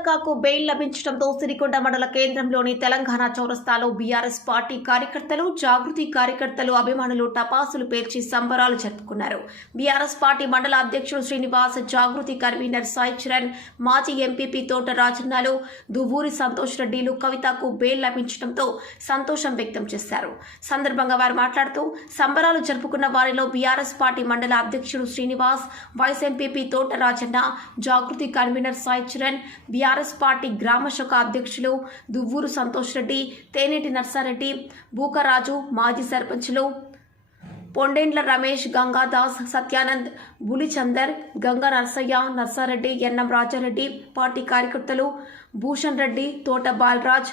కవితక్కకు bail లభించడంతో Sirikonda మండల కేంద్రంలోని తెలంగాణ చౌరస్తాలో బీఆర్ఎస్ పార్టీ కార్యకర్తలు, జాగృతి కార్యకర్తలు, అభిమానులు టపాసులు పేల్చి సంబరాలు జరుపుకున్నారు. బీఆర్ఎస్ పార్టీ మండల అధ్యక్షుడు శ్రీనివాస్, జాగృతి కన్వీనర్ సాయి చరణ్, మాజీ ఎంపీపీ తోట రాజన్నాలు, దువ్వూరి సంతోష్ రెడ్డిలు కవితకు బెయిల్ లభించడంతో సంతోషం వ్యక్తం చేశారు. సందర్భంగా వారు మాట్లాడుతూ సంబరాలు జరుపుకున్న వారిలో బీఆర్ఎస్ పార్టీ మండల అధ్యక్షుడు Srinivas, vice MPP Thota Rajanna, Jagruthi convener Sai Charan, BRS party గ్రామ శాఖ అధ్యక్షులు దువ్వూరు సంతోష్ రెడ్డి, తేనేటి నర్సారెడ్డి, బూకరాజు, మాజీ సర్పంచులు పొండేండ్ల రమేష్, గంగాదాస్, సత్యానంద్, బులిచందర్, గంగా నర్సయ్య, నర్సారెడ్డి, ఎన్నం రాజారెడ్డి, పార్టీ కార్యకర్తలు భూషణ్ రెడ్డి, తోట బాలరాజ్,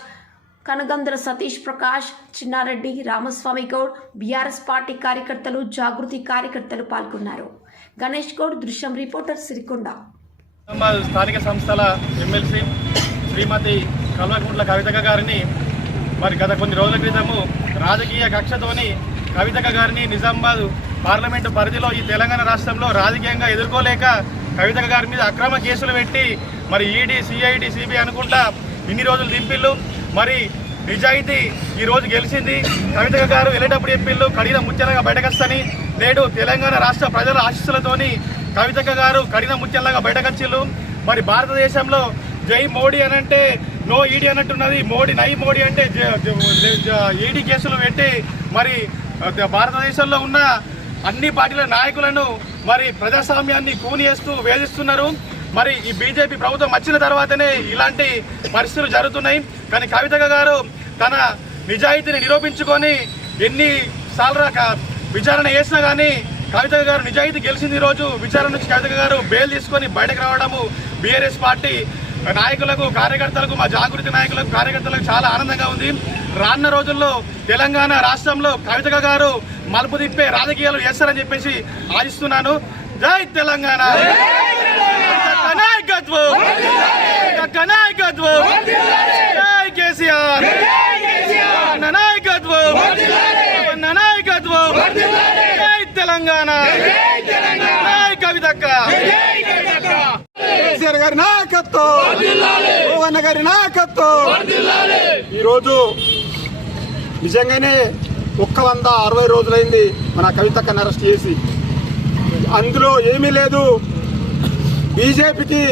కనగందుల సతీష్ ప్రకాష్, చిన్నారెడ్డి, రామస్వామి గౌడ్, బీఆర్ఎస్ పార్టీ కార్యకర్తలు, జాగృతి కార్యకర్తలు పాల్గొన్నారు. గణేష్ గౌడ్, దృశ్యం రిపోర్టర్, సిరికొండ. స్థానిక సంస్థల ఎమ్మెల్సీ శ్రీమతి కల్వకుంట్ల కవితక్క గారిని మరి గత కొన్ని రోజుల క్రితము రాజకీయ కక్షతోని కవితక్క గారిని నిజామాబాద్ పార్లమెంటు పరిధిలో ఈ తెలంగాణ రాష్ట్రంలో రాజకీయంగా ఎదుర్కోలేక కవితక్క గారి మీద అక్రమ కేసులు పెట్టి మరి ఈడీ, సిఐడి, సిబిఐ అనుకుంటా ఇన్ని రోజులు దింపిళ్ళు. మరి నిజాయితీ ఈరోజు గెలిచింది. కవితక్క గారు వెళ్ళేటప్పుడు చెప్పిళ్ళు కడిగిన ముత్యాలుగా బయటకొస్తని. నేడు తెలంగాణ రాష్ట్ర ప్రజల ఆశీస్సులతోని కవితక్క గారు కడిగిన ముత్యాలుగా బయటకొచ్చిళ్ళు. మరి భారతదేశంలో జై మోడీ అనంటే నో ఈడీ అన్నట్టున్నది. మోడీ నై మోడీ అంటే ఈడీ కేసులు పెట్టి మరి భారతదేశంలో ఉన్న అన్ని పార్టీల నాయకులను మరి ప్రజాస్వామ్యాన్ని కూనియేస్తూ వేధిస్తున్నారు. మరి ఈ బీజేపీ ప్రభుత్వం వచ్చిన తర్వాతనే ఇలాంటి పరిస్థితులు జరుగుతున్నాయి. కానీ కవితక్క గారు తన నిజాయితీని నిరూపించుకొని ఎన్నిసార్లు విచారణ చేసినా కానీ కవితక్క గారు నిజాయితీ గెలిచింది. ఈరోజు విచారణ నుంచి కవితక్క గారు బెయిల్ తీసుకొని బయటకు రావడము బీఆర్ఎస్ పార్టీ నాయకులకు, కార్యకర్తలకు, మా జాగృతి నాయకులకు, కార్యకర్తలకు చాలా ఆనందంగా ఉంది. రానున్న రోజుల్లో తెలంగాణ రాష్ట్రంలో కవితక్క గారు మలుపు తిప్పే రాజకీయాలు చేస్తారని చెప్పేసి ఆశిస్తున్నాను. జై తెలంగాణ, నాయకత్వం, నాయకత్వం, జై కేసీఆర్, నాయకత్వం, నాయకత్వం, జై తెలంగాణ, జై కవితక్క, కేసీఆర్ గారి నాయకత్వం, భువన్న గారి నాయకత్వం. ఈరోజు నిజంగానే 160 రోజులైంది మన కవితక్కని అరెస్ట్ చేసి. అందులో ఏమీ లేదు. బీజేపీకి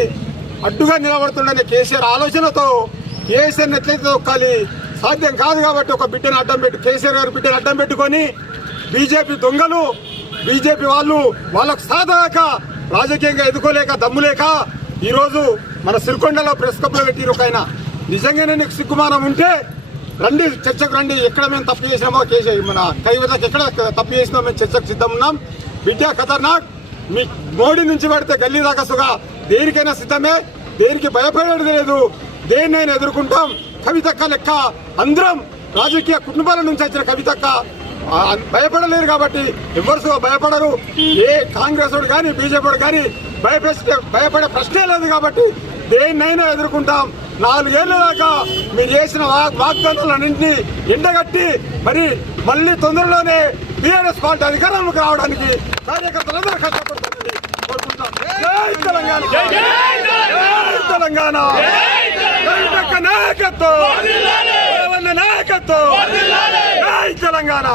అడ్డుగా నిలబడుతుండని కేసీఆర్ ఆలోచనతో కేసీఆర్ని ఎట్లయితే తొక్కాలి సాధ్యం కాదు కాబట్టి ఒక బిడ్డను అడ్డం పెట్టి కేసీఆర్ గారి బిడ్డను అడ్డం పెట్టుకొని బీజేపీ దొంగలు, బీజేపీ వాళ్ళు వాళ్ళకు సాధక రాజకీయంగా ఎదుకోలేక దమ్ములేక ఈరోజు మన సిరికొండలో ప్రెస్ క్లబ్లో పెట్టిరు. ఒక ఆయన నిజంగానే నీకు సిగ్గుమానం ఉంటే రండి, చర్చకు రండి. ఎక్కడ మేము తప్పు చేసినామో మన కవితకు ఎక్కడ తప్పు చేసినామో మేము చర్చకు సిద్ధం ఉన్నాం. బిడ్డ ఖతర్నాక్, మీ మోడీ నుంచి పడితే గల్లీ దాకా సుగా దేనికైనా సిద్ధమే, దేనికి భయపడేది లేదు, దేన్నైనా ఎదుర్కొంటాం. కవితక్క లెక్క అందరం రాజకీయ కుటుంబాల నుంచి వచ్చిన కవితక్క భయపడలేరు కాబట్టి ఎవరు భయపడరు. ఏ కాంగ్రెస్ వాడు కానీ బీజేపీ వాడు కానీ భయపడే ప్రశ్నే లేదు కాబట్టి దేన్నైనా ఎదుర్కొంటాం. 4 ఏళ్ల దాకా మీరు చేసిన వాగ్దానాలన్నింటినీ ఎండగట్టి మళ్ళీ తొందరలోనే బీఆర్ఎస్ పార్టీ అధికారంలోకి రావడానికి కార్యకర్తలందరూ కష్టపడుతుంది కోరుకుంటాం. జై తెలంగాణ, జై తెలంగాణ, కవితక్క నాయకత్వం, నాయకత్వం, జై తెలంగాణ.